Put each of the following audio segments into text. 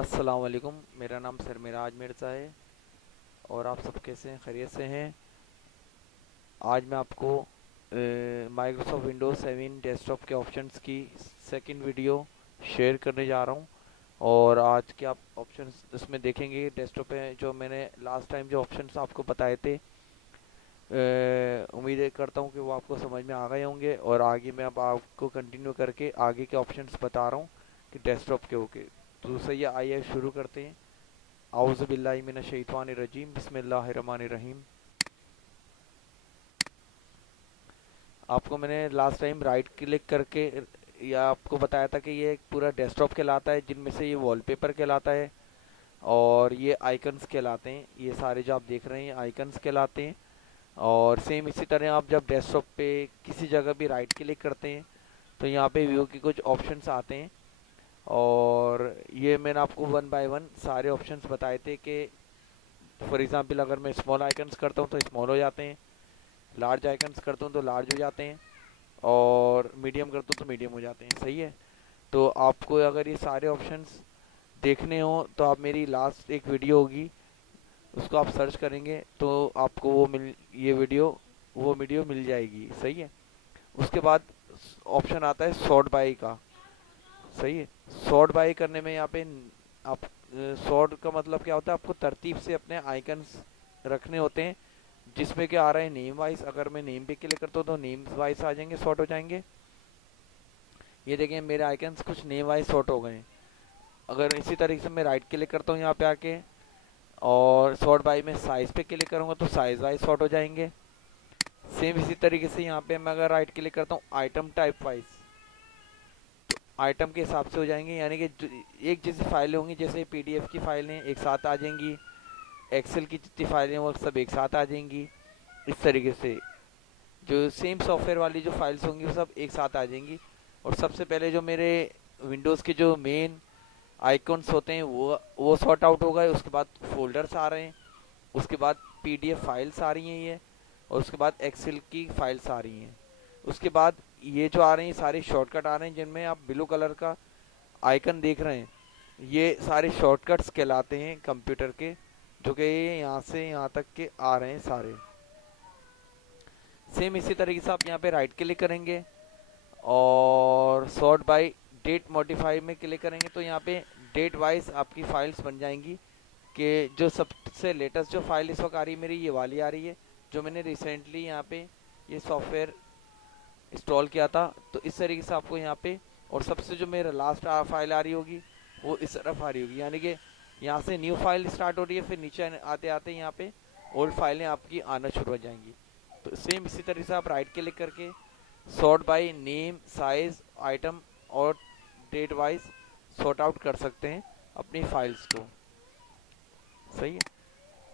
अस्सलाम वालेकुम। मेरा नाम सरमिराज मिर्ज़ा है और आप सब कैसे हैं? खैरियत से हैं? आज मैं आपको माइक्रोसॉफ्ट विंडोज़ 7 डेस्कटॉप के ऑप्शंस की सेकंड वीडियो शेयर करने जा रहा हूं। और आज के आप ऑप्शंस इसमें देखेंगे डेस्कटॉप पे जो मैंने लास्ट टाइम जो ऑप्शंस आपको बताए थे। उम्मीद करता हूं कि वो आपको समझ में आ गए होंगे और आगे मैं अब आपको कंटिन्यू करके आगे के ऑप्शंस बता रहा हूं कि डेस्कटॉप के होके। तो सही है, आइए शुरू करते हैं। आउज़ु बिल्लाहि मिनश शैतानिर रजीम, बिस्मिल्लाहिर रहमानिर रहीम। आपको मैंने लास्ट टाइम राइट क्लिक करके या आपको बताया था कि ये एक पूरा डेस्कटॉप कहलाता है, जिनमें से ये वॉलपेपर कहलाता है और ये आइकन्स कहलाते हैं। ये सारे जो आप देख रहे हैं आइकन्स कहलाते हैं। और सेम इसी तरह आप जब डेस्कटॉप पे किसी जगह भी राइट क्लिक करते हैं तो यहाँ पे व्यू के कुछ ऑप्शंस आते हैं। और ये मैंने आपको वन बाय वन सारे ऑप्शंस बताए थे कि फॉर एग्जांपल अगर मैं स्मॉल आइकन्स करता हूँ तो स्मॉल हो जाते हैं, लार्ज आइकन्स करता हूँ तो लार्ज हो जाते हैं, और मीडियम करता हूँ तो मीडियम हो जाते हैं। सही है। तो आपको अगर ये सारे ऑप्शंस देखने हो तो आप मेरी लास्ट एक वीडियो होगी उसको आप सर्च करेंगे तो आपको वो वीडियो मिल जाएगी। सही है। उसके बाद ऑप्शन आता है सॉर्ट बाय का। सही है। सॉर्ट बाय करने में यहाँ पे आप सॉर्ट का मतलब क्या होता है, आपको तरतीब से अपने आइकन्स रखने होते हैं, जिसमें क्या आ रहा है नेम वाइज। अगर मैं नेम पे क्लिक करता हूँ तो नेम वाइज आ जाएंगे, सॉर्ट हो जाएंगे। ये देखिए मेरे आइकन्स कुछ नेम वाइज सॉर्ट हो गए हैं। अगर इसी तरीके से मैं राइट क्लिक करता हूँ यहाँ पे आके और सॉर्ट बाय में साइज पे क्लिक करूँगा तो साइज वाइज सॉर्ट हो जाएंगे। सेम इसी तरीके से यहाँ पे मैं अगर राइट क्लिक करता हूँ आइटम टाइप वाइज, आइटम के हिसाब से हो जाएंगे। यानी कि एक जैसी फाइलें होंगी, जैसे पीडीएफ की फाइलें एक साथ आ जाएंगी, एक्सेल की जितनी फाइलें वो सब एक साथ आ जाएंगी। इस तरीके से जो सेम सॉफ्टवेयर वाली जो फाइल्स होंगी वो सब एक साथ आ जाएंगी। और सबसे पहले जो मेरे विंडोज़ के जो मेन आइकॉन्स होते हैं वो सॉर्ट आउट हो गए। उसके बाद फोल्डर्स आ रहे हैं, उसके बाद पीडीएफ फाइल्स आ रही हैं ये, और उसके बाद एक्सेल की फाइल्स आ रही हैं। उसके बाद ये जो आ रहे हैं सारे शॉर्टकट आ रहे हैं, जिनमें आप ब्लू कलर का आइकन देख रहे हैं, ये सारे शॉर्टकट्स कहलाते हैं कंप्यूटर के, जो कि यहाँ से यहाँ तक के आ रहे हैं सारे। सेम इसी तरीके से आप यहाँ पे राइट क्लिक करेंगे और सॉर्ट बाय डेट मॉडिफाई में क्लिक करेंगे तो यहाँ पे डेट वाइज आपकी फाइल्स बन जाएंगी। कि जो सबसे लेटेस्ट जो फाइल इस वक्त आ रही है मेरी, ये वाली आ रही है जो मैंने रिसेंटली यहाँ पे ये सॉफ्टवेयर इंस्टॉल किया था। तो इस तरीके से आपको यहाँ पे, और सबसे जो मेरा लास्ट फाइल आ रही होगी वो इस तरफ आ रही होगी। यानी कि यहाँ से न्यू फाइल स्टार्ट हो रही है, फिर नीचे आते आते यहाँ पे ओल्ड फाइलें आपकी आना शुरू हो जाएंगी। तो सेम इसी तरीके से आप राइट क्लिक करके sort by name, size, item और डेट वाइज सॉर्ट आउट कर सकते हैं अपनी फाइल्स को। सही है।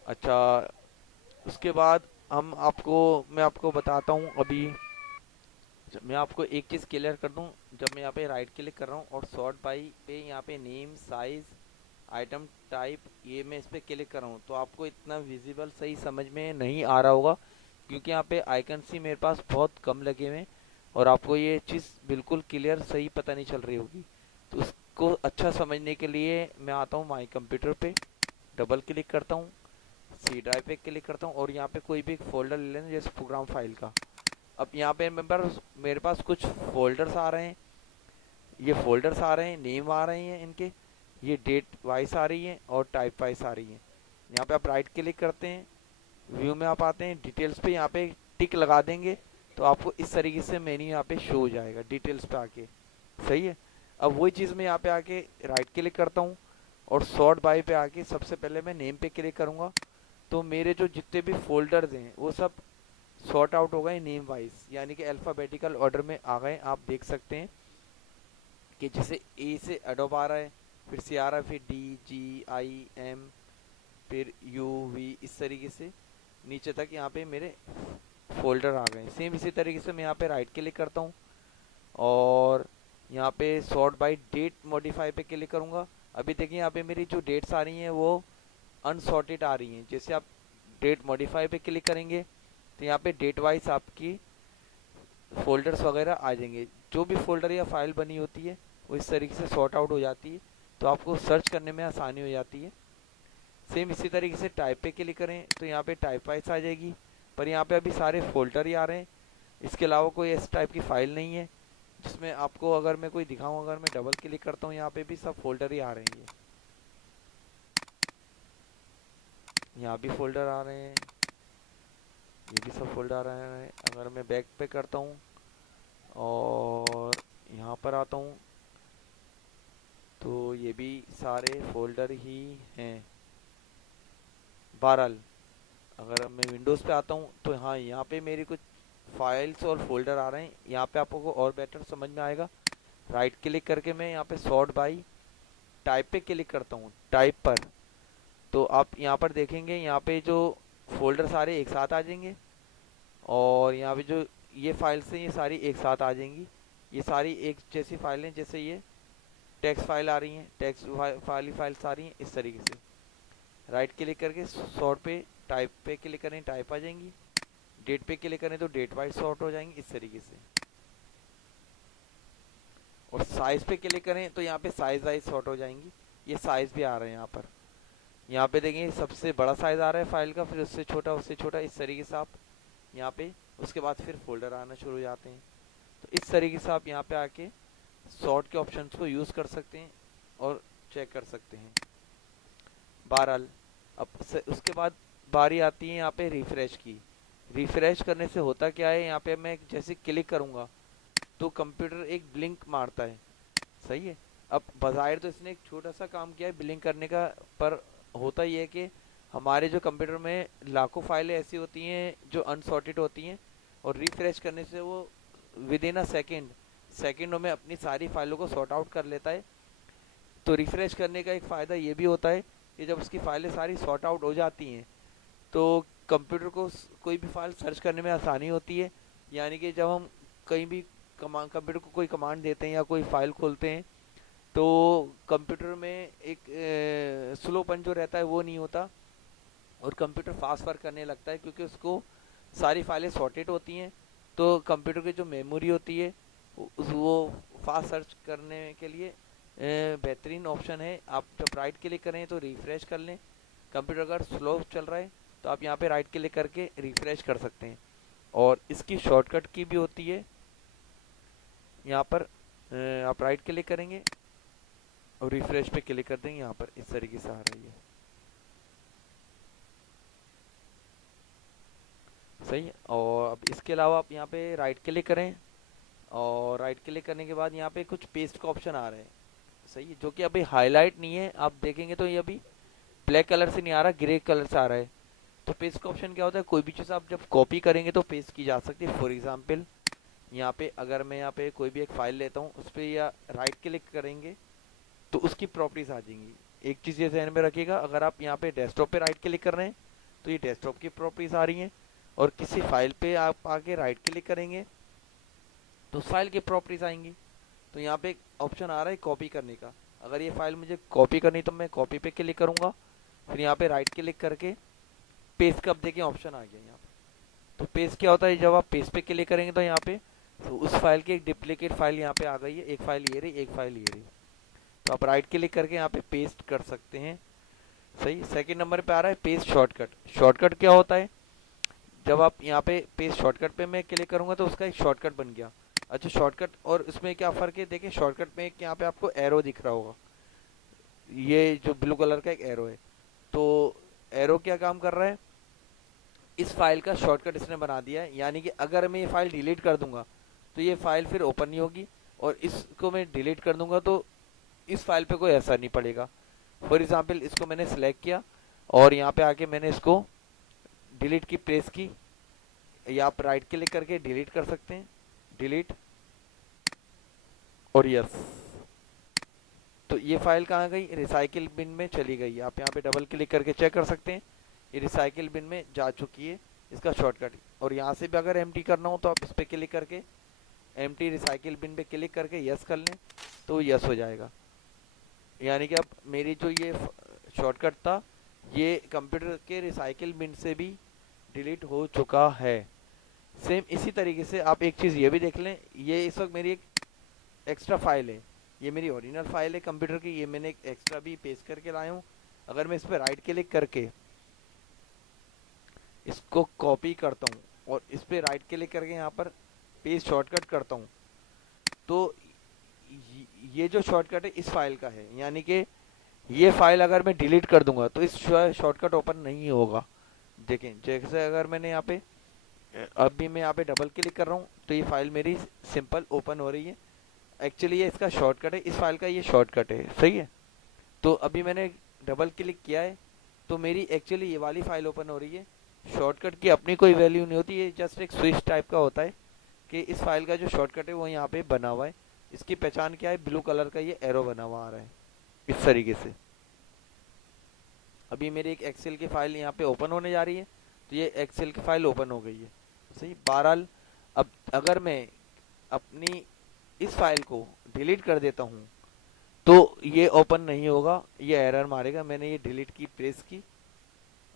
अच्छा, उसके बाद मैं आपको बताता हूँ अभी। मैं आपको एक चीज़ क्लियर कर दूँ, जब मैं यहाँ पे राइट क्लिक कर रहा हूँ और सॉर्ट बाई पे यहाँ पे नेम, साइज, आइटम टाइप, ये मैं इस पर क्लिक कर रहा हूँ तो आपको इतना विजिबल सही समझ में नहीं आ रहा होगा, क्योंकि यहाँ पे आइकन्स ही मेरे पास बहुत कम लगे हुए हैं और आपको ये चीज़ बिल्कुल क्लियर सही पता नहीं चल रही होगी। तो उसको अच्छा समझने के लिए मैं आता हूँ माई कंप्यूटर पे, डबल क्लिक करता हूँ, सी ड्राइव पे क्लिक करता हूँ और यहाँ पे कोई भी एक फोल्डर ले लेना, जैसे प्रोग्राम फाइल का। अब यहाँ पे मेरे पास कुछ फोल्डर्स आ रहे हैं, ये फोल्डर्स आ रहे हैं, नेम आ रहे हैं इनके, ये डेट वाइज आ रही है और टाइप वाइज आ रही है। यहाँ पे आप राइट क्लिक करते हैं, व्यू में आप आते हैं, डिटेल्स पे यहाँ पे टिक लगा देंगे तो आपको इस तरीके से मेन्यू यहाँ पे शो हो जाएगा डिटेल्स पे आके। सही है। अब वही चीज़ मैं यहाँ पे आके राइट क्लिक करता हूँ और सॉर्ट बाय पे आके सबसे पहले मैं नेम पे क्लिक करूँगा तो मेरे जो जितने भी फोल्डर्स हैं वो सब सॉर्ट आउट हो गए नेम वाइज, यानी कि अल्फ़ाबेटिकल ऑर्डर में आ गए। आप देख सकते हैं कि जैसे ए से एडोब आ रहा है, फिर सी आ रहा है, फिर डी, जी, आई, एम, फिर यू, वी, इस तरीके से नीचे तक यहाँ पे मेरे फोल्डर आ गए। सेम इसी तरीके से मैं यहाँ पे राइट क्लिक करता हूँ और यहाँ पे सॉर्ट बाय डेट मॉडिफाई पे क्लिक करूँगा। अभी देखिए यहाँ पे मेरी जो डेट्स आ रही हैं वो अनसॉर्टेड आ रही हैं। जैसे आप डेट मॉडिफाई पे क्लिक करेंगे तो यहाँ पे डेट वाइज आपकी फोल्डर्स वगैरह आ जाएंगे। जो भी फोल्डर या फाइल बनी होती है वो इस तरीके से सॉर्ट आउट हो जाती है। तो आपको सर्च करने में आसानी हो जाती है। सेम इसी तरीके से टाइप पे क्लिक करें तो यहाँ पे टाइप वाइज आ जाएगी, पर यहाँ पे अभी सारे फोल्डर ही आ रहे हैं, इसके अलावा कोई इस टाइप की फाइल नहीं है जिसमें आपको अगर मैं कोई दिखाऊं। अगर मैं डबल क्लिक करता हूँ यहाँ पे भी सब फोल्डर ही आ रहे हैं, यहाँ भी फोल्डर आ रहे हैं, ये भी सब फोल्डर आ रहे हैं। अगर मैं बैक पे करता हूँ और यहाँ पर आता हूँ तो ये भी सारे फोल्डर ही हैं। बहरहाल अगर मैं विंडोज़ पे आता हूँ तो हाँ, यहाँ पे मेरी कुछ फाइल्स और फोल्डर आ रहे हैं। यहाँ पे आपको और बेटर समझ में आएगा। राइट क्लिक करके मैं यहाँ पे सॉर्ट बाय टाइप पे क्लिक करता हूँ, टाइप पर, तो आप यहाँ पर देखेंगे यहाँ पे जो फोल्डर सारे एक साथ आ जाएंगे, और यहाँ पे जो ये फाइल्स हैं ये सारी एक साथ आ जाएंगी। ये सारी एक जैसी फाइलें, जैसे ये टेक्स्ट फाइल आ रही हैं, टेक्स्ट वाली फाइल्स आ रही हैं, इस तरीके से राइट क्लिक करके सॉर्ट पे टाइप पे क्लिक करें, टाइप आ जाएंगी। डेट पे क्लिक करें तो डेट वाइज सॉर्ट हो जाएंगी इस तरीके से। और साइज पे क्लिक करें तो यहाँ पे साइज वाइज सॉर्ट हो जाएंगी। ये साइज भी आ रहे हैं यहाँ पर, यहाँ पे देखेंगे सबसे बड़ा साइज आ रहा है फाइल का, फिर उससे छोटा, इस तरीके से आप यहाँ पे, उसके बाद फिर फोल्डर आना शुरू हो जाते हैं। तो इस तरीके से आप यहाँ पे आके सॉर्ट के ऑप्शंस को यूज़ कर सकते हैं और चेक कर सकते हैं। बहरहाल अब उसके बाद बारी आती है यहाँ पे रिफ्रेश की। रिफ्रेश करने से होता क्या है, यहाँ पे मैं जैसे क्लिक करूँगा तो कंप्यूटर एक ब्लिंक मारता है, सही है। अब बज़ाहिर तो इसने एक छोटा सा काम किया है ब्लिंक करने का, पर होता ये है कि हमारे जो कंप्यूटर में लाखों फाइलें ऐसी होती हैं जो अनसॉर्टेड होती हैं, और रिफ्रेश करने से वो विद इन अ सेकेंडों में अपनी सारी फाइलों को सॉर्ट आउट कर लेता है। तो रिफ्रेश करने का एक फ़ायदा ये भी होता है कि जब उसकी फाइलें सारी सॉर्ट आउट हो जाती हैं तो कंप्यूटर को कोई भी फाइल सर्च करने में आसानी होती है। यानी कि जब हम कहीं भी कंप्यूटर को कोई कमांड देते हैं या कोई फाइल खोलते हैं तो कंप्यूटर में एक स्लोपन जो रहता है वो नहीं होता, और कंप्यूटर फास्ट वर्क करने लगता है, क्योंकि उसको सारी फाइलें सॉर्टेड होती हैं। तो कंप्यूटर की जो मेमोरी होती है वो फास्ट सर्च करने के लिए बेहतरीन ऑप्शन है। आप जब राइट क्लिक करें तो रिफ्रेश कर लें। कंप्यूटर अगर स्लो चल रहा है तो आप यहाँ पे राइट क्लिक करके रिफ्रेश कर सकते हैं। और इसकी शॉर्टकट की भी होती है, यहाँ पर आप राइट क्लिक करेंगे और रिफ्रेश पे क्लिक कर देंगे, यहाँ पर इस तरीके से आ रही है, सही है। और अब इसके अलावा आप यहाँ पे राइट क्लिक करें, और राइट क्लिक करने के बाद यहाँ पे कुछ पेस्ट का ऑप्शन आ रहा है, सही है, जो कि अभी हाईलाइट नहीं है। आप देखेंगे तो ये अभी ब्लैक कलर से नहीं आ रहा, ग्रे कलर से आ रहा है। तो पेस्ट का ऑप्शन क्या होता है, कोई भी चीज़ आप जब कॉपी करेंगे तो पेस्ट की जा सकती है। फॉर एग्जाम्पल यहाँ पे अगर मैं यहाँ पे कोई भी एक फाइल लेता हूँ, उस पर या राइट क्लिक करेंगे तो उसकी प्रॉपर्टीज आ जाएंगी। एक चीज़ ये ध्यान में रखिएगा, अगर आप यहाँ पे डेस्कटॉप पे राइट क्लिक कर रहे हैं तो ये डेस्कटॉप की प्रॉपर्टीज आ रही हैं, और किसी फाइल पे आप आके राइट क्लिक करेंगे तो उस फाइल की प्रॉपर्टीज आएंगी। तो यहाँ पे एक ऑप्शन आ रहा है कॉपी करने का। अगर ये फाइल मुझे कॉपी करनी तो मैं कॉपी पे क्लिक करूँगा, फिर यहाँ पे राइट क्लिक करके पेस्ट का, अब देखिए ऑप्शन आ गया यहाँ पे। तो पेस्ट क्या होता है, जब आप पेस्ट पे क्लिक करेंगे तो यहाँ पे तो उस फाइल की एक डुप्लीकेट फाइल यहाँ पे आ गई है। एक फाइल ये रही, एक फाइल ये रही, तो आप राइट क्लिक करके यहाँ पे पेस्ट कर सकते हैं, सही। सेकंड नंबर पे आ रहा है पेस्ट शॉर्टकट। शॉर्टकट क्या होता है, जब आप यहाँ पे पेस्ट शॉर्टकट पे मैं क्लिक करूँगा तो उसका एक शॉर्टकट बन गया। अच्छा, शॉर्टकट और इसमें क्या फ़र्क है, देखिए शॉर्टकट में एक यहाँ पे आपको एरो दिख रहा होगा, ये जो ब्लू कलर का एक एरो है, तो एरो क्या काम कर रहा है, इस फाइल का शॉर्टकट इसने बना दिया है। यानी कि अगर मैं ये फाइल डिलीट कर दूंगा तो ये फाइल फिर ओपन नहीं होगी, और इसको मैं डिलीट कर दूंगा तो इस फाइल पे कोई असर नहीं पड़ेगा। फॉर एग्जाम्पल इसको मैंने सेलेक्ट किया और यहाँ पे आके मैंने इसको डिलीट की प्रेस की, या आप राइट क्लिक करके डिलीट कर सकते हैं, डिलीट और यस, तो ये फाइल कहाँ गई, रिसाइकिल बिन में चली गई। आप यहाँ पे डबल क्लिक करके चेक कर सकते हैं, ये रिसाइकिल बिन में जा चुकी है, इसका शॉर्टकट। और यहाँ से भी अगर एम्प्टी करना हो तो आप इस पर क्लिक करके एम्प्टी रिसाइकिल बिन पे क्लिक करके यस कर लें तो यस हो जाएगा। यानी कि अब मेरी जो ये शॉर्टकट था ये कंप्यूटर के रिसाइकिल बिन से भी डिलीट हो चुका है। सेम इसी तरीके से आप एक चीज़ ये भी देख लें, ये इस वक्त मेरी एक एक्स्ट्रा फाइल है, ये मेरी ओरिजिनल फाइल है कंप्यूटर की, ये मैंने एक एक्स्ट्रा भी पेस्ट करके लाया हूँ। अगर मैं इस पर राइट क्लिक करके इसको कॉपी करता हूँ और इस पर राइट क्लिक करके यहाँ पर पेस्ट शॉर्टकट करता हूँ, तो ये जो शॉर्टकट है इस फाइल का है, यानी कि ये फाइल अगर मैं डिलीट कर दूंगा तो इस शॉर्टकट ओपन नहीं होगा। देखें, जैसे अगर मैंने यहाँ पे अभी मैं यहाँ पे डबल क्लिक कर रहा हूँ तो ये फाइल मेरी सिंपल ओपन हो रही है। एक्चुअली ये इसका शॉर्टकट है, इस फाइल का ये शॉर्टकट है, सही है। तो अभी मैंने डबल क्लिक किया है तो मेरी एक्चुअली ये वाली फाइल ओपन हो रही है। शॉर्टकट की अपनी कोई वैल्यू नहीं होती, ये जस्ट एक स्विच टाइप का होता है कि इस फाइल का जो शॉर्टकट है वो यहाँ पे बना हुआ है। इसकी पहचान क्या है, ब्लू कलर का ये एरो बना हुआ आ रहा है इस तरीके से। अभी मेरी एक एक्सेल की फाइल यहाँ पे ओपन होने जा रही है, तो ये एक्सेल की फाइल ओपन हो गई है, सही। बहरहाल अब अगर मैं अपनी इस फाइल को डिलीट कर देता हूँ तो ये ओपन नहीं होगा, ये एरर मारेगा। मैंने ये डिलीट की प्रेस की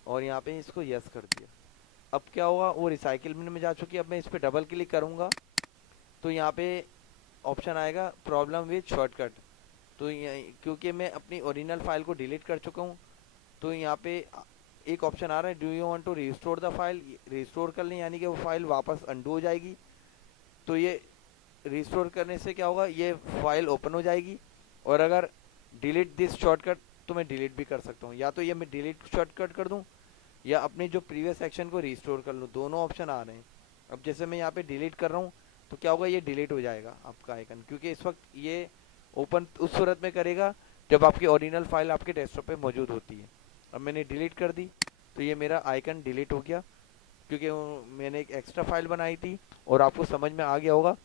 और यहाँ पे इसको यस कर दिया। अब क्या होगा, वो रिसाइकिल बिन में जा चुकी है। अब मैं इस पर डबल क्लिक करूँगा तो यहाँ पे ऑप्शन आएगा प्रॉब्लम विद शॉर्टकट। तो क्योंकि मैं अपनी ओरिजिनल फाइल को डिलीट कर चुका हूँ तो यहाँ पे एक ऑप्शन आ रहा है, do you want to restore the file. Restore कर लें यानी कि वो फाइल वापस अंडू हो जाएगी। तो ये रिस्टोर करने से क्या होगा, ये फाइल ओपन हो जाएगी। और अगर डिलीट दिस शॉर्टकट तो मैं डिलीट भी कर सकता हूँ, या तो ये मैं डिलीट शॉर्टकट कर दूँ या अपने जो प्रीवियस एक्शन को रिस्टोर कर लूँ, दोनों ऑप्शन आ रहे हैं। अब जैसे मैं यहाँ पे डिलीट कर रहा हूँ तो क्या होगा, ये डिलीट हो जाएगा आपका आइकन, क्योंकि इस वक्त ये ओपन उस सूरत में करेगा जब आपकी ओरिजिनल फाइल आपके डेस्कटॉप पे मौजूद होती है। अब मैंने डिलीट कर दी तो ये मेरा आइकन डिलीट हो गया, क्योंकि मैंने एक एक्स्ट्रा फाइल बनाई थी। और आपको समझ में आ गया होगा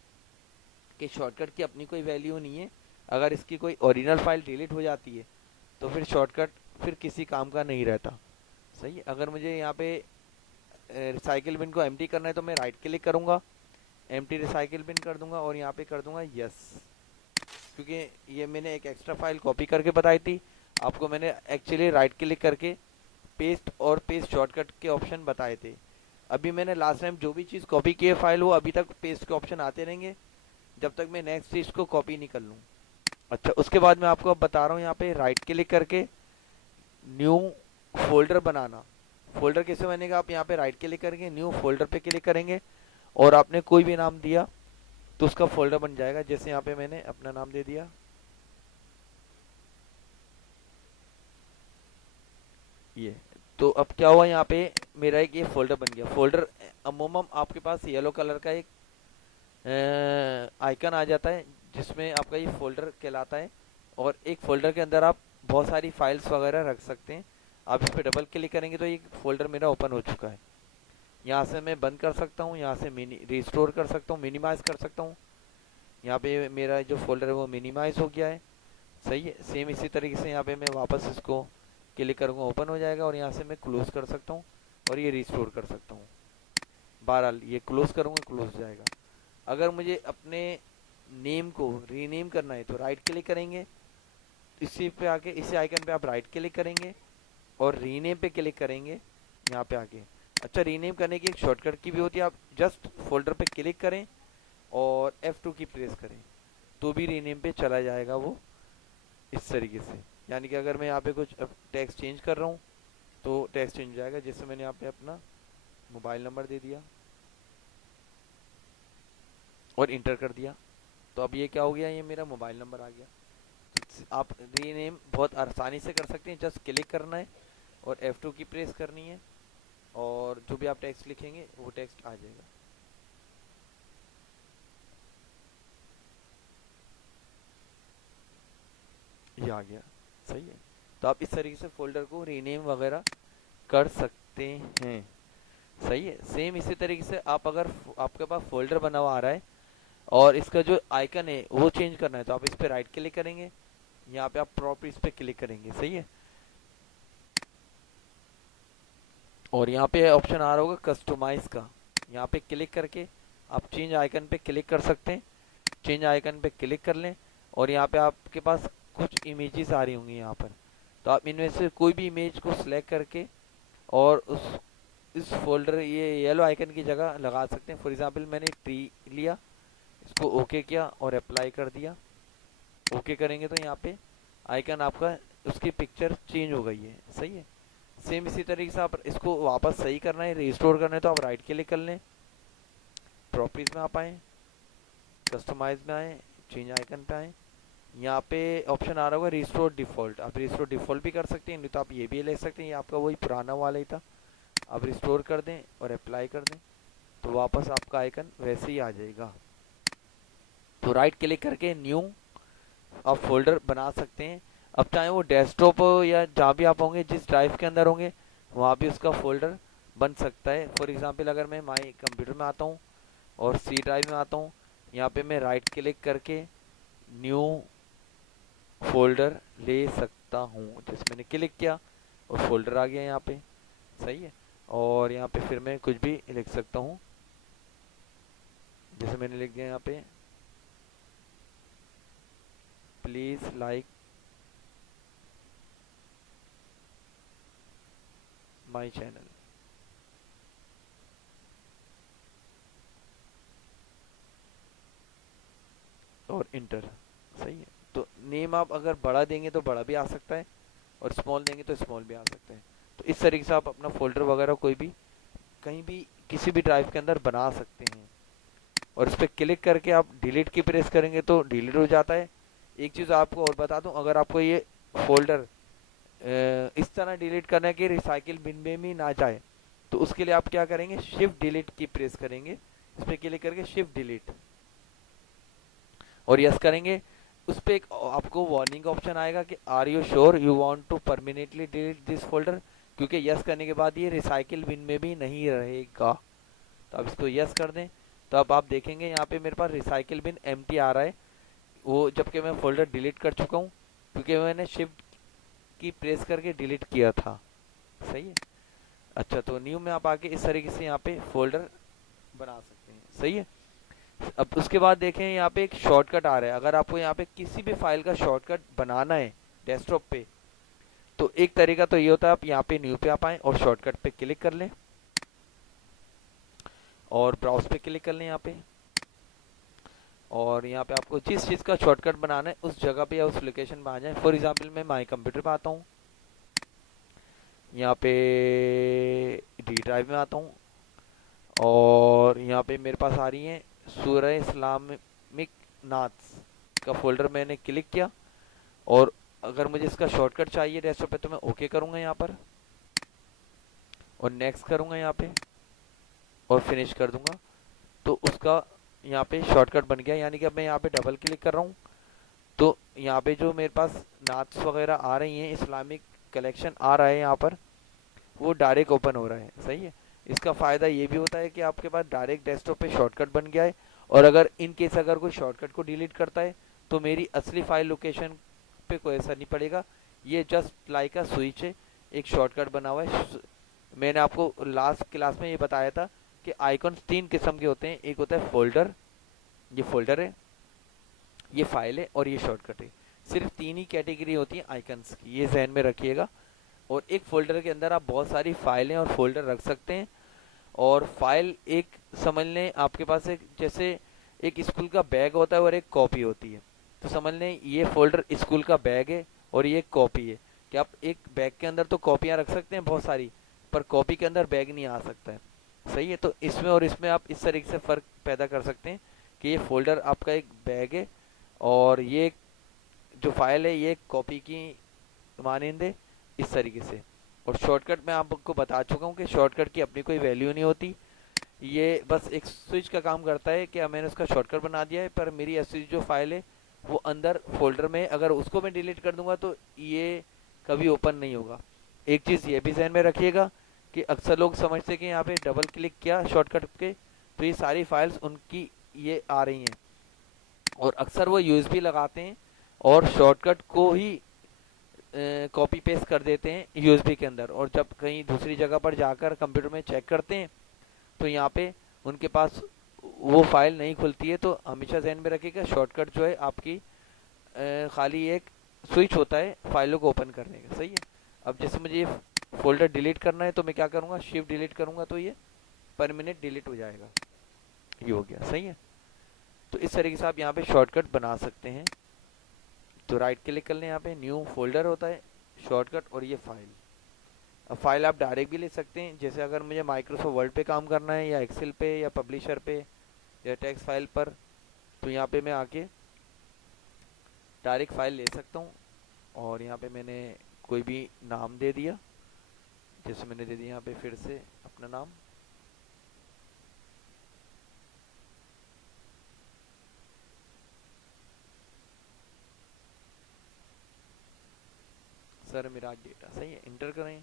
कि शॉर्टकट की अपनी कोई वैल्यू नहीं है। अगर इसकी कोई ओरिजिनल फाइल डिलीट हो जाती है तो फिर शॉर्टकट फिर किसी काम का नहीं रहता, सही है। अगर मुझे यहाँ पे रिसाइकिल बिन को एम्प्टी करना है तो मैं राइट क्लिक करूँगा, एम्प्टी रिसाइकिल बिन कर दूंगा और यहाँ पे कर दूंगा यस, क्योंकि ये मैंने एक एक्स्ट्रा फाइल कॉपी करके बताई थी आपको। मैंने एक्चुअली राइट क्लिक करके पेस्ट और पेस्ट शॉर्टकट के ऑप्शन बताए थे। अभी मैंने लास्ट टाइम जो भी चीज़ कॉपी की है फाइल, वो अभी तक पेस्ट के ऑप्शन आते रहेंगे जब तक मैं नेक्स्ट चीज़ को कॉपी नहीं कर लूँ। अच्छा, उसके बाद मैं आपको अब बता रहा हूँ यहाँ पे राइट क्लिक करके न्यू फोल्डर बनाना। फोल्डर कैसे बनेगा, आप यहाँ पे राइट क्लिक करेंगे, न्यू फोल्डर पे क्लिक करेंगे और आपने कोई भी नाम दिया तो उसका फोल्डर बन जाएगा। जैसे यहाँ पे मैंने अपना नाम दे दिया, ये। तो अब क्या हुआ, यहाँ पे मेरा एक ये फोल्डर बन गया। फोल्डर अमूमन आपके पास येलो कलर का एक आइकन आ जाता है जिसमें आपका ये फोल्डर कहलाता है। और एक फोल्डर के अंदर आप बहुत सारी फाइल्स वगैरह रख सकते हैं। आप इस पर डबल क्लिक करेंगे तो ये फोल्डर मेरा ओपन हो चुका है। यहाँ से मैं बंद कर सकता हूँ, यहाँ से रिस्टोर कर सकता हूँ, मिनिमाइज कर सकता हूँ। यहाँ पे मेरा जो फोल्डर है वो मिनिमाइज हो गया है, सही है। सेम इसी तरीके से यहाँ पे मैं वापस इसको क्लिक करूँगा, ओपन हो जाएगा। और यहाँ से मैं क्लोज कर सकता हूँ और ये रिस्टोर कर सकता हूँ। बहरहाल ये क्लोज करूँगा, क्लोज हो जाएगा। अगर मुझे अपने नेम को रीनेम करना है तो राइट क्लिक करेंगे, इसी पे आके इसी आइकन पे आप राइट क्लिक करेंगे और रीनेम पे क्लिक करेंगे यहाँ पे आके। अच्छा, रीनेम करने की एक शॉर्टकट की भी होती है, आप जस्ट फोल्डर पे क्लिक करें और F2 की प्रेस करें तो भी रीनेम पे चला जाएगा वो, इस तरीके से। यानी कि अगर मैं यहाँ पे कुछ टेक्स्ट चेंज कर रहा हूँ तो टेक्स्ट चेंज हो जाएगा। जैसे मैंने यहाँ पे अपना मोबाइल नंबर दे दिया और इंटर कर दिया, तो अब ये क्या हो गया, ये मेरा मोबाइल नंबर आ गया। तो आप रीनेम बहुत आसानी से कर सकते हैं, जस्ट क्लिक करना है और F2 की प्रेस करनी है और जो भी आप टेक्स्ट लिखेंगे वो टेक्स्ट आ जाएगा। ये आ गया, सही है। तो आप इस तरीके से फोल्डर को रीनेम वगैरह कर सकते हैं, सही है। सेम इसी तरीके से आप अगर आपके पास फोल्डर बना हुआ आ रहा है और इसका जो आइकन है वो चेंज करना है तो आप इस पे राइट क्लिक करेंगे, यहाँ पे आप प्रॉपर्टीज पे क्लिक करेंगे, सही है। और यहाँ पे ऑप्शन आ रहा होगा कस्टमाइज का, यहाँ पे क्लिक करके आप चेंज आइकन पे क्लिक कर सकते हैं। चेंज आइकन पे क्लिक कर लें और यहाँ पे आपके पास कुछ इमेजेस आ रही होंगी यहाँ पर, तो आप इनमें से कोई भी इमेज को सिलेक्ट करके और उस इस फोल्डर ये येलो आइकन की जगह लगा सकते हैं। फॉर एग्जांपल मैंने ट्री लिया, इसको ओके किया और अप्लाई कर दिया। ओके करेंगे तो यहाँ पे आइकन आपका उसकी पिक्चर चेंज हो गई है। सही है। सेम इसी तरीके से आप इसको वापस सही करना है, रिस्टोर करना है, तो आप राइट क्लिक कर लें, प्रॉपर्टीज में आप आए, कस्टमाइज में आए, चेंज आइकन पे आए, यहाँ पे ऑप्शन आ रहा होगा रिस्टोर डिफॉल्ट। आप रिस्टोर डिफॉल्ट भी कर सकते हैं, नहीं तो आप ये भी ले सकते हैं, ये आपका वही पुराना वाला ही था। आप रिस्टोर कर दें और अप्लाई कर दें तो वापस आपका आइकन वैसे ही आ जाएगा। तो राइट क्लिक करके न्यू आप फोल्डर बना सकते हैं। अब चाहे वो डेस्कटॉप या जहाँ भी आप होंगे, जिस ड्राइव के अंदर होंगे, वहाँ भी उसका फोल्डर बन सकता है। फॉर एग्जांपल अगर मैं माई कंप्यूटर में आता हूँ और सी ड्राइव में आता हूँ, यहाँ पे मैं राइट क्लिक करके न्यू फोल्डर ले सकता हूँ। जैसे मैंने क्लिक किया और फोल्डर आ गया यहाँ पे। सही है। और यहाँ पे फिर मैं कुछ भी लिख सकता हूँ, जैसे मैंने लिख दिया यहाँ पे प्लीज लाइक माई चैनल। और इंटर। सही है। तो नेम आप अगर बड़ा देंगे तो बड़ा भी आ सकता है, और स्मॉल देंगे तो स्मॉल भी आ सकता है। तो इस तरीके से आप अपना फोल्डर वगैरह कोई भी कहीं भी किसी भी ड्राइव के अंदर बना सकते हैं। और इस पर क्लिक करके आप डिलीट की प्रेस करेंगे तो डिलीट हो जाता है। एक चीज़ आपको और बता दूं, अगर आपको ये फोल्डर इस तरह डिलीट करना है कि रिसाइकिल बिन में भी ना जाए, तो उसके लिए आप क्या करेंगे, शिफ्ट डिलीट की प्रेस करेंगे। इस पर क्लिक करके शिफ्ट डिलीट और यस करेंगे। उस पर एक आपको वार्निंग ऑप्शन आएगा कि are you sure you want to permanently delete this folder, क्योंकि यस करने के बाद ये रिसाइकिल बिन में भी नहीं रहेगा। तो अब इसको यस कर दें, तो अब आप देखेंगे यहाँ पे मेरे पास रिसाइकिल बिन एम्प्टी आ रहा है, वो जबकि मैं फोल्डर डिलीट कर चुका हूँ, क्योंकि मैंने शिफ्ट की प्रेस करके डिलीट किया था। सही है। अच्छा, तो न्यू में आप आके इस तरीके से यहाँ पे फोल्डर बना सकते हैं। सही है। अब उसके बाद देखें यहाँ पे एक शॉर्टकट आ रहा है। अगर आपको यहाँ पे किसी भी फाइल का शॉर्टकट बनाना है डेस्कटॉप पे, तो एक तरीका तो ये होता है, आप यहाँ पे न्यू पे आप आए और शॉर्टकट पे क्लिक कर लें और ब्राउज पे क्लिक कर लें यहाँ पे, और यहाँ पे आपको जिस चीज़ का शॉर्टकट बनाना है उस जगह पे या उस लोकेशन में आ जाए। फॉर एग्जाम्पल मैं माई कंप्यूटर पे आता हूँ, यहाँ पे डी ड्राइव में आता हूँ, और यहाँ पे मेरे पास आ रही है सूरह इस्लामिक नाथ्स का फोल्डर। मैंने क्लिक किया और अगर मुझे इसका शॉर्टकट चाहिए डेस्कटॉप पे तो मैं ओके करूँगा यहाँ पर और नेक्स्ट करूँगा यहाँ पे और फिनिश कर दूंगा। तो उसका यहाँ पे शॉर्टकट बन गया। यानी कि अब मैं यहाँ पे डबल क्लिक कर रहा हूँ तो यहाँ पे जो मेरे पास नाथ्स वगैरह आ रही हैं, इस्लामिक कलेक्शन आ रहा है यहाँ पर, वो डायरेक्ट ओपन हो रहा है। सही है। इसका फ़ायदा ये भी होता है कि आपके पास डायरेक्ट डेस्कटॉप पे शॉर्टकट बन गया है, और अगर इन केस अगर कोई शॉर्टकट को डिलीट करता है तो मेरी असली फाइल लोकेशन पे कोई असर नहीं पड़ेगा। ये जस्ट लाइक अ स्विच है, एक शॉर्टकट बना हुआ है। मैंने आपको लास्ट क्लास में ये बताया था कि आइकॉन्स तीन किस्म के होते हैं। एक होता है फोल्डर, ये फोल्डर है, ये फाइल है, और ये शॉर्टकट है। सिर्फ तीन ही कैटेगरी होती है आइकन्स की, ये जहन में रखिएगा। और एक फोल्डर के अंदर आप बहुत सारी फाइलें और फोल्डर रख सकते हैं। और फाइल एक समझ लें आपके पास एक जैसे एक स्कूल का बैग होता है और एक कॉपी होती है, तो समझ लें ये फोल्डर स्कूल का बैग है और ये कॉपी है। कि आप एक बैग के अंदर तो कॉपियाँ रख सकते हैं बहुत सारी, पर कॉपी के अंदर बैग नहीं आ सकता है। सही है। तो इसमें और इसमें आप इस तरीके से फ़र्क पैदा कर सकते हैं कि ये फोल्डर आपका एक बैग है और ये जो फाइल है ये कॉपी की मानंद है, इस तरीके से। और शॉर्टकट मैं आपको बता चुका हूँ कि शॉर्टकट की अपनी कोई वैल्यू नहीं होती, ये बस एक स्विच का काम करता है कि मैंने उसका शॉर्टकट बना दिया है, पर मेरी असली जो फाइल है वो अंदर फोल्डर में, अगर उसको मैं डिलीट कर दूंगा तो ये कभी ओपन नहीं होगा। एक चीज़ ये भी ध्यान में रखिएगा कि अक्सर लोग समझते हैं कि यहाँ पे डबल क्लिक किया शॉर्टकट के तो ये सारी फाइल्स उनकी ये आ रही हैं, और अक्सर वो यूएसबी लगाते हैं और शॉर्टकट को ही कॉपी पेस्ट कर देते हैं यूएसबी के अंदर, और जब कहीं दूसरी जगह पर जाकर कंप्यूटर में चेक करते हैं तो यहाँ पे उनके पास वो फाइल नहीं खुलती है। तो हमेशा ध्यान में रखिएगा शॉर्टकट जो है आपकी खाली एक स्विच होता है फाइलों को ओपन करने का। सही है। अब जैसे मुझे ये फोल्डर डिलीट करना है तो मैं क्या करूँगा, शिफ्ट डिलीट करूँगा तो ये परमानेंट डिलीट हो जाएगा। ये हो गया। सही है। तो इस तरीके से आप यहाँ पे शॉर्टकट बना सकते हैं। तो राइट क्लिक कर लें, यहाँ पे न्यू फोल्डर होता है, शॉर्टकट और ये फाइल। अब फाइल आप डायरेक्ट भी ले सकते हैं, जैसे अगर मुझे माइक्रोसॉफ्ट वर्ड पे काम करना है या एक्सेल पे या पब्लिशर पे या टेक्स्ट फाइल पर, तो यहाँ पे मैं आके डायरेक्ट फाइल ले सकता हूँ। और यहाँ पे मैंने कोई भी नाम दे दिया, जैसे मैंने दे दिया यहाँ पे फिर से अपना नाम। सर मिराज डेटा, सही है, इंटर करें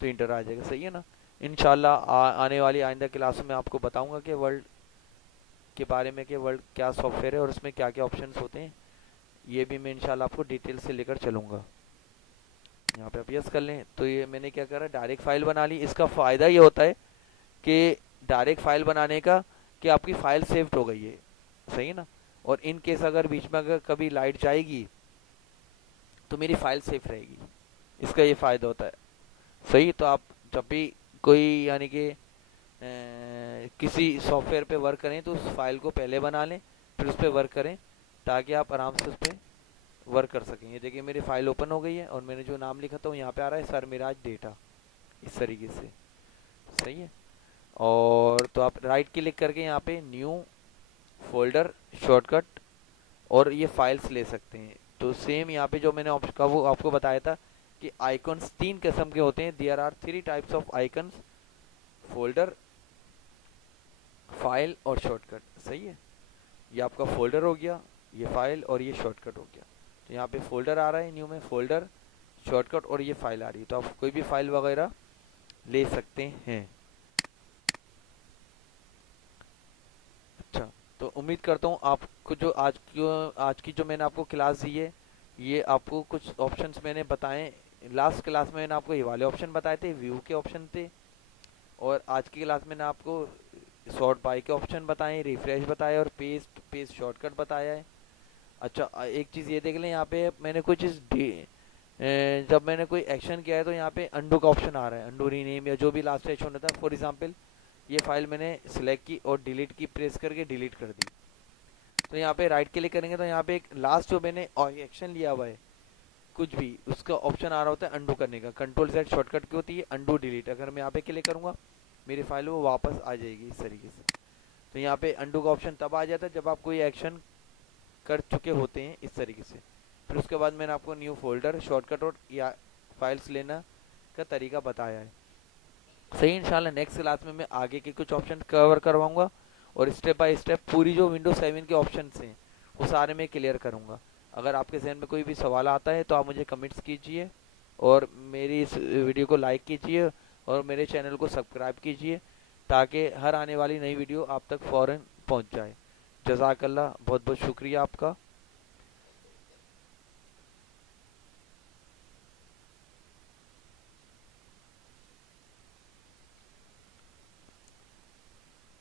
तो इंटर आ जाएगा, सही है ना। इंशाल्लाह आने वाली आइंदा क्लास में आपको बताऊंगा कि वर्ल्ड के बारे में, कि वर्ल्ड क्या सॉफ्टवेयर है और उसमें क्या क्या ऑप्शंस होते हैं, ये भी मैं इंशाल्लाह आपको डिटेल से लेकर चलूँगा। यहाँ पे आप यस कर लें, तो ये मैंने क्या करा, डायरेक्ट फाइल बना ली। इसका फ़ायदा ये होता है कि डायरेक्ट फाइल बनाने का कि आपकी फाइल सेव्ड हो गई है, सही है ना। और इन केस अगर बीच में अगर कभी लाइट जाएगी तो मेरी फाइल सेफ रहेगी, इसका ये फ़ायदा होता है, सही। तो आप जब भी कोई यानी कि किसी सॉफ्टवेयर पे वर्क करें तो उस फाइल को पहले बना लें, फिर उस पर वर्क करें, ताकि आप आराम से उस पर वर्क कर सकें। ये देखिए मेरी फाइल ओपन हो गई है और मैंने जो नाम लिखा था यहाँ पे आ रहा है सर मिराज डेटा, इस तरीके से, सही है। और तो आप राइट क्लिक करके यहाँ पे न्यू फोल्डर, शॉर्टकट और ये फाइल्स ले सकते हैं। तो सेम यहाँ पे जो मैंने वो आपको बताया था कि आइकन्स 3 किस्म के होते हैं, there are 3 types of icons, folder, file और शॉर्टकट, सही है। ये आपका फोल्डर हो गया, ये फाइल और ये शॉर्टकट हो गया। तो यहाँ पे फोल्डर आ रहा है न्यू में, फोल्डर, शॉर्टकट और ये फाइल आ रही है, तो आप कोई भी फाइल वगैरह ले सकते हैं। अच्छा, तो उम्मीद करता हूँ आपको जो आज की जो मैंने आपको क्लास दी है, ये आपको कुछ ऑप्शंस मैंने बताए। लास्ट क्लास में मैंने आपको ये वाले ऑप्शन बताए थे, व्यू के ऑप्शन थे, और आज की क्लास में मैंने आपको सॉर्ट बाय के ऑप्शन बताए, रिफ्रेश बताया और पेस्ट शॉर्टकट बताया है। अच्छा, एक चीज़ ये देख लें, यहाँ पे मैंने कोई चीज़ जब मैंने कोई एक्शन किया है तो यहाँ पे अंडू का ऑप्शन आ रहा है, अंडू रीनेम या जो भी लास्ट एक्शन होता है। फॉर एग्जांपल ये फाइल मैंने सिलेक्ट की और डिलीट की, प्रेस करके डिलीट कर दी, तो यहाँ पे राइट क्लिक करेंगे तो यहाँ पे एक लास्ट जो मैंने एक्शन लिया हुआ है कुछ भी, उसका ऑप्शन आ रहा होता है अंडू करने का। कंट्रोल Z शॉर्टकट की होती है अंडू डिलीट, अगर मैं यहाँ पे क्लिक करूँगा मेरी फाइल वो वापस आ जाएगी इस तरीके से। तो यहाँ पे अंडू का ऑप्शन तब आ जाता है जब आप कोई एक्शन कर चुके होते हैं इस तरीके से। फिर उसके बाद मैंने आपको न्यू फोल्डर, शॉर्टकट और या फाइल्स लेना का तरीका बताया है, सही। इंशाल्लाह नेक्स्ट क्लास में मैं आगे के कुछ ऑप्शन कवर करवाऊंगा और स्टेप बाय स्टेप पूरी जो विंडोज 7 के ऑप्शन हैं वो सारे मैं क्लियर करूंगा। अगर आपके जहन में कोई भी सवाल आता है तो आप मुझे कमेंट्स कीजिए और मेरी इस वीडियो को लाइक कीजिए और मेरे चैनल को सब्सक्राइब कीजिए, ताकि हर आने वाली नई वीडियो आप तक फ़ौरन पहुंच जाए। जज़ाकल्लाह, बहुत बहुत शुक्रिया आपका।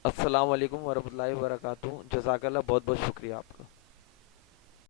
अस्सलाम वालेकुम वरहमतुल्लाहि वबरकातुहू। जज़ाकल्लाह, बहुत बहुत शुक्रिया आपका।